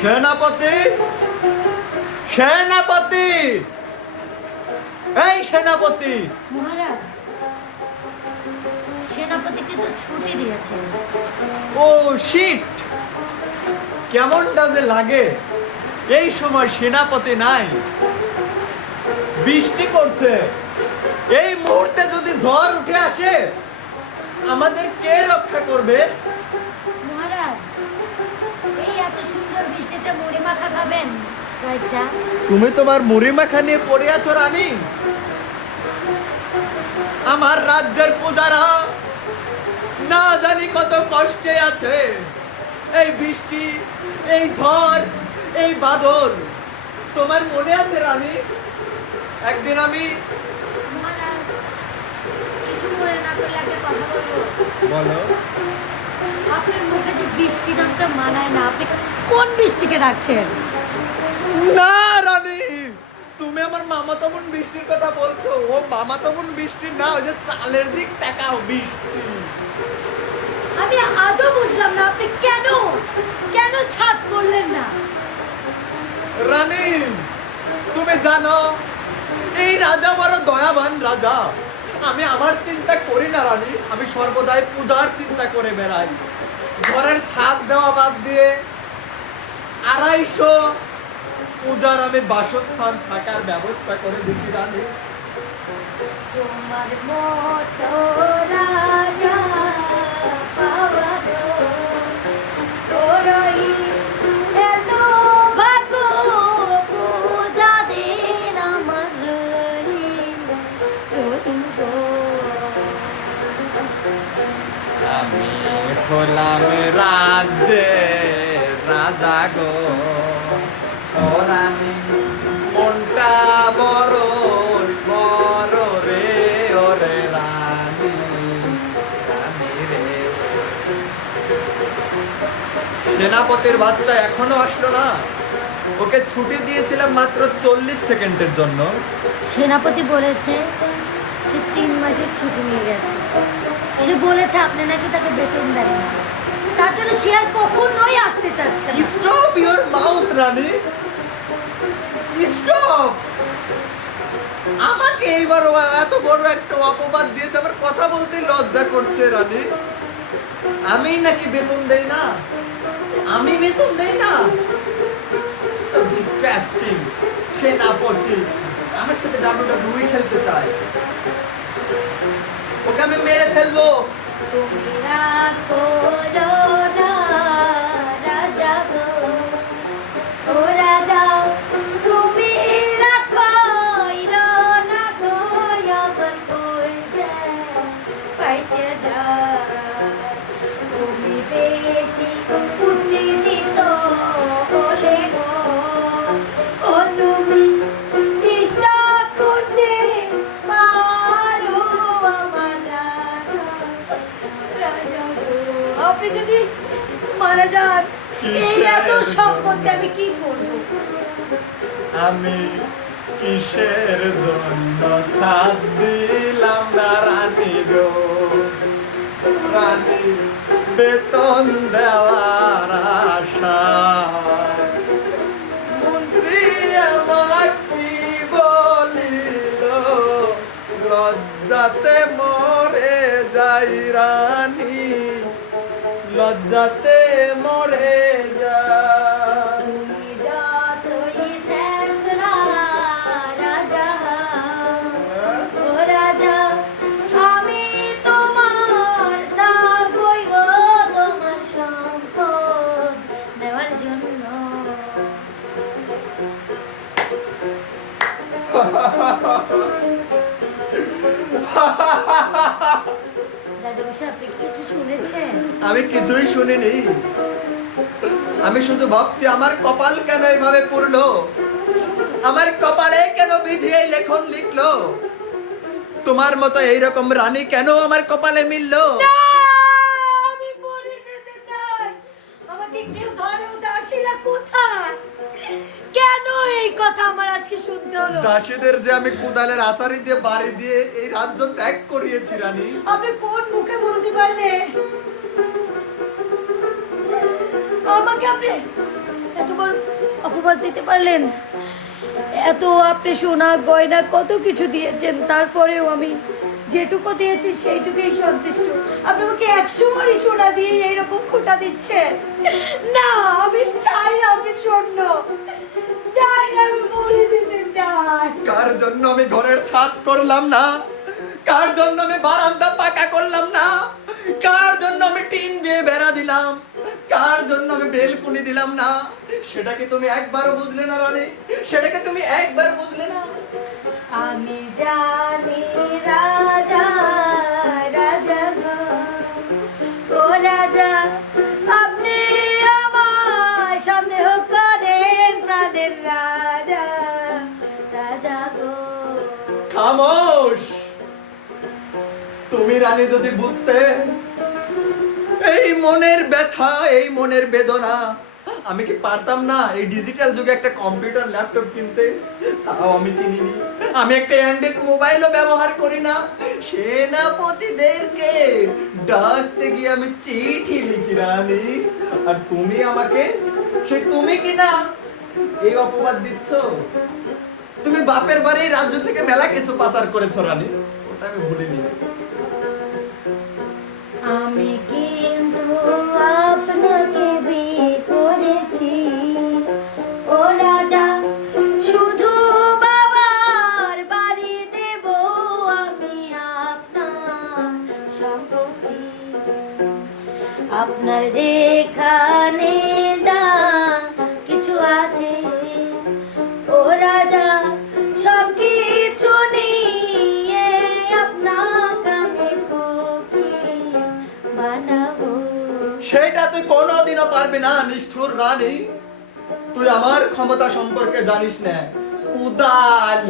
সেনাপতি, সেনাপতি, এই সেনাপতি। মহারাজ, সেনাপতিকে তো ছুটি দিয়েছে। ও শিট, কেমনটা যে লাগে এই সময় সেনাপতি নাই, বৃষ্টি পড়ছে। এই মুহূর্তে যদি ঝড় উঠে আসে আমাদের কে রক্ষা করবে? মহারাজ, এই এত সুন্দর বৃষ্টিতে মুড়ি মাখা খাবেন কয়েকটা? তুমি তোমার মুড়ি মাখা নিয়ে পড়ে আছো রানী। আমার রাজ্যের পূজারা না জানি কত কষ্টে আছে। এই বৃষ্টি, এই ঝড়, এই বাদল, তোমার মনে আছে রানী? একদিন আমি মহারাজ, কিছু মনে না করলে একটা কথা বলবো। বলো। আপনার মুখে যে বৃষ্টি নামটা মানায় না, আপনি কোন বৃষ্টিকে ডাকছেন? না রানী, তুমি আমার মামাতো বোন বৃষ্টির কথা বলছো। ও মামাতো বোন বৃষ্টি না, ওই যে চালের দিক তাকাও বৃষ্টি। আমি আজও বুঝলাম না আপনি কেন কেন ছাদ করলেন না। রানী, তুমি জানো এই রাজা বড় দয়াবান রাজা। আমি আমার চিন্তা করি না রানী, আমি সর্বদাই পূজার চিন্তা করে বেড়াই। ঘরের ছাদ দেওয়া বাদ দিয়ে 250 পূজার আমি বাসস্থান থাকার ব্যবস্থা করে দিছি রানী। তোমার মতো রাজা পাওয়া গো, তোরই এত ভাগ্য, পূজা দিন আমার রহিম গো। আমি হলাম রাজ্যে রাজা গো, ও রানী মনটা বড় বড় রে, ওরে রানী, রানী রে। সেনাপতির বাচ্চা এখনো আসলো না। ওকে ছুটি দিয়েছিলাম মাত্র 40 সেকেন্ডের জন্য। সেনাপতি বলেছে সে 3 মাসের ছুটি নিয়ে গেছে। সে বলেছে আপনি নাকি তাকে বেতন দেন না, তার জন্য সে আর কখনোই আসতে চাচ্ছে না। Stop your mouth Rani, stop. আমাকে এইবার এত বড় একটা অপবাদ দিয়েছে, আমার কথা বলতে লজ্জা করছে রানী। আমি নাকি বেতন দেই না? আমি বেতন দেই না? ডিসকাস্টিং সেনাপতি আমার সাথে WWE খেলতে চায়। ওকে আমি মেরে ফেলবো। তুমি রাখো না রাজা গো, ও রাজা, তুমি রাখো না গো, আমার কইবে পাইতে যায়। তুমি বেশি উত্তেজিত হলে গো, ও তুমি চেষ্টা করতে পারো আমার রাজা, রাজা গো। আপনি যদি মারা যান, এই এত সম্পত্তি আমি কি করবো? আমি কিসের জন্য সাথ দিলাম না রানী গো, রানী বেতন দেওয়ার আশায়। মন্ত্রী আমার কি বলিল, লজ্জাতে মরে যাই রানী, লজ্জাতে মরে যাই। তুমি যতই শেষরা রাজা, ও রাজা, আমি তোমার থাকবই গো, তোমার সম্পদ নেওয়ার জন্য। রাজামশাই, আপনি কিছু শুনেছেন? আমি কিছুই শুনিনি। আমি শুধু ভাবছি আমার কপাল কেন এইভাবে পুরলো, আমার কপালে কেন বিধি এই লেখন লিখলো। তোমার মতো এইরকম রানী কেন আমার কপালে মিললো? না, আমি মরে যেতে চাই। আমাকে কেউ ধরো, দাসীরা কোথায়? কেন এই কথা আমার আজকে শুনতে হলো? দাসীদের যে আমি কুদালের আসারি দিয়ে বাড়ি দিয়ে এই রাজ্য ত্যাগ করিয়েছি রানী। আপনি কোন মুখে বলতে পারলে? আমাকে আপনি এত বড় শপথ দিতে পারলেন? এত আপনি সোনা গয়না কত কিছু দিয়েছেন, তারপরেও আমি যেটুকু দিয়েছি সেইটুকুই সন্তুষ্ট। আপনি আমাকে 100 ভরি সোনা দিয়ে এইরকম খোঁটা দিচ্ছেন? না, আমি চাই না আপনি স্বর্ণ, চাই না, আমি মরে যেতে চাই। কার জন্য আমি ঘরের ছাদ করলাম না? কার জন্য আমি বারান্দা পাকা করলাম না? কার জন্য আমি টিন দিয়ে বেড়া দিলাম? কার জন্য আমি বেলকুনি দিলাম না? সেটা কি তুমি একবারও বুঝলে না রানী? সেটাকে তুমি একবার বুঝলে না? আমি জানি রাজা, রাজা গো, ও রাজা, আপনি আমায় সন্দেহ করেন, প্রাণের রাজা, রাজা গো। খামোশ! তুমি রানী যদি বুঝতে এই মনের ব্যথা, এই মনের বেদনা, আমি কি পারতাম না এই ডিজিটাল যুগে একটা কম্পিউটার ল্যাপটপ কিনতে? তাও আমি কিনিনি। আমি একটা অ্যান্ড্রয়েড মোবাইলও ব্যবহার করি না। সেনাপতিদেরকে ডাকতে গিয়ে আমি চিঠি লিখি রানী, আর তুমি আমাকে, তুমি কি না এই অপবাদ দিচ্ছ? তুমি বাপের বাড়ি রাজ্য থেকে মেলা কিছু পাচার করেছো রানী, ওটা আমি ভুলিনি। আমি কিন্তু আপনাকে বিয়ে করেছি, ও রাজা, শুধু বাবার বাড়ি দেব আমি আপনার সম্পত্তি। আপনার যেখানে যা কিছু আছে, ও রাজা, সব কিছু নিয়ে আপনাকে আমি ফকির বানাবো। সেটা তুই কোনোদিনও পারবি না নিষ্ঠুর রানী। তুই আমার ক্ষমতা সম্পর্কে জানিস না, কুদাল।